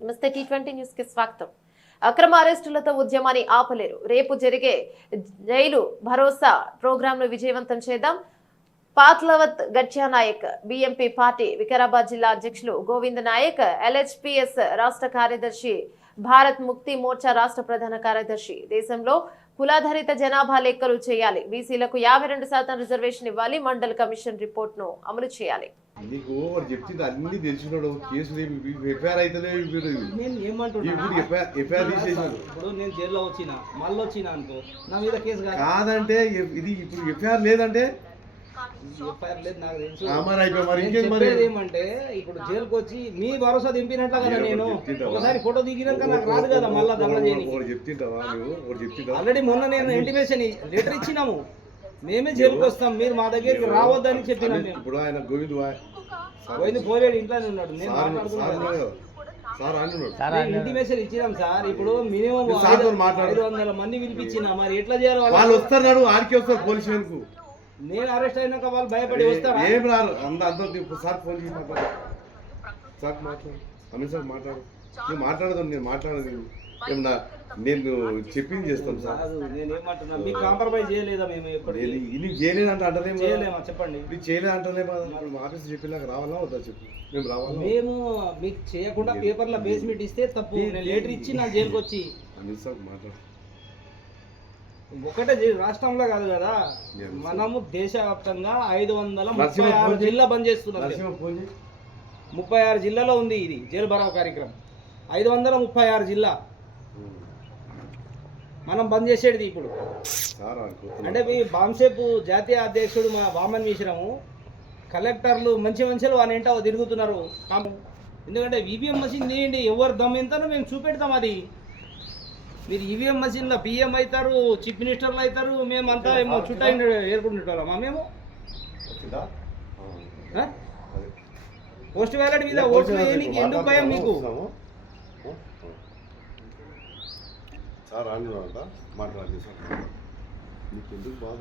నమస్తే T twenty న్యూస్కి స్వాగతం. అక్రమ అరెస్టులతో ఉద్యమాన్ని ఆపలేరు. రేపు జరిగే జైలు భరోసా ప్రోగ్రాంను విజయవంతం చేద్దాం. పాత్లవత్ గట్యా నాయక్ బిఎంపీ పార్టీ వికారాబాద్ జిల్లా అధ్యక్షులు గోవింద్ నాయక్ ఎల్హెచ్పిఎస్ రాష్ట్ర కార్యదర్శి భారత్ ముక్తి మోర్చా రాష్ట్ర ప్రధాన కార్యదర్శి. దేశంలో కులాధారిత జనాభా లెక్కలు చేయాలి. బీసీలకు యాభై రెండు శాతం రిజర్వేషన్ ఇవ్వాలి. మండల్ కమిషన్ రిపోర్ట్ను అమలు చేయాలి. నీకు వాడు చెప్తుంది అన్ని తెలిసినాడు కేసులు ఏమి ఎఫ్ఐఆర్ అయితేనే ఇప్పుడు నేను ఏమంటున్నా? ఇప్పుడు ఎఫ్ఐఆర్ ఎఫ్ఐఆర్ తీసేసాడు ఇప్పుడు నేను జైల్లో వచ్చిన మళ్ళీ వచ్చిన అనుకో నా మీద కేసు కాదు. కాదంటే ఇది ఇప్పుడు ఎఫ్ఐఆర్ లేదంటే ఏమంటే ఇప్పుడు జైలుకి వచ్చి మీ భరోసా దింపినట్ల కదా మీరు నేను? ఒకసారి ఫోటో దిగినాక నాకు రాదు కదా మళ్ళా ఒకటి చెప్తుంటావా ఆల్రెడీ మొన్న నేను ఇంటిమేషన్ లెటర్ ఇచ్చినాము. మేమే జైలుకి వస్తాం మీరు మా దగ్గరికి రావద్దని చెప్పినాం ఇప్పుడు ఆయన గోవింద్ పోయింది పోలేడు ఇంట్లోనే ఉన్నాడు. నేను సార్ మాట్లాడుతున్నాను ఇంటిమేషన్ ఇచ్చినాం సార్. ఇప్పుడు మినిమం. ఐదు వందల మంది పిలిపించిన మరి ఎట్లా చేయాలి వాళ్ళు వస్తారు ఆడికి వస్తారు పోలీసు నేను అరెస్ట్ అయినాక వాళ్ళు భయపడి వస్తారా? ఏం రారు. అంత అంత సార్ ఫోన్ చేసి మాట్లాడు. సార్ మాట్లాడు. అమిత్ సార్ మాట్లాడు. నేను మాట్లాడదు నేను మాట్లాడదు ఏం నా నేను చెప్పింది చేస్తాను సార్. కాదు నేను ఏమంటున్నా? మీకు కాంప్రమైజ్ చేయలేదా మేము నేను ఇది చేయలేదంటే అంటలేము. చేయలేమా? చెప్పండి. ఇది చేయలేదు. ఇప్పుడు మా ఆఫీస్ చెప్పినాక రావాలా వద్దా చెప్పు? మేము రావాలా మేము మీకు చేయకుండా పేపర్ల బేస్మెంట్ ఇస్తే తప్పు. నేను లెటర్ ఇచ్చి నా జైలుకి వచ్చి అమిత్ సార్ మాట్లాడు. ఒకటే రాష్ట్రంలో కాదు కదా. మనము దేశవ్యాప్తంగా ఐదు వందల ముప్పై ఆరు. జిల్లా బంద్ చేస్తున్నాం ముప్పై ఆరు జిల్లాలో ఉంది ఇది జైలు భరావు కార్యక్రమం. ఐదు వందల ముప్పై ఆరు జిల్లా. మనం బంద్ చేసేది ఇప్పుడు. అంటే మీ బాంసేపు జాతీయ అధ్యక్షుడు మా వామన్ మిశ్రము కలెక్టర్లు మంచి మంచిలు వాని ఏంటో తిరుగుతున్నారు. ఎందుకంటే ఈవీఎం మషిన్ తీయండి ఎవరు దమ్ ఎంతనో మేము చూపెడతాం అది. మీరు ఈవీఎం మషిన్లో పిఎం అవుతారు చీఫ్ మినిస్టర్లు అవుతారు మేము అంతా ఏమో చుట్టా ఏర్పడుతుంటామా మేము. పోస్ట్ బ్యాలెట్ మీద ఓట్లు కొంచెం వేయనీకి ఎందుకు భయం మీకు. సార్ రాని మాట్లాడండి సార్ నీకు ఎందుకు బాధ?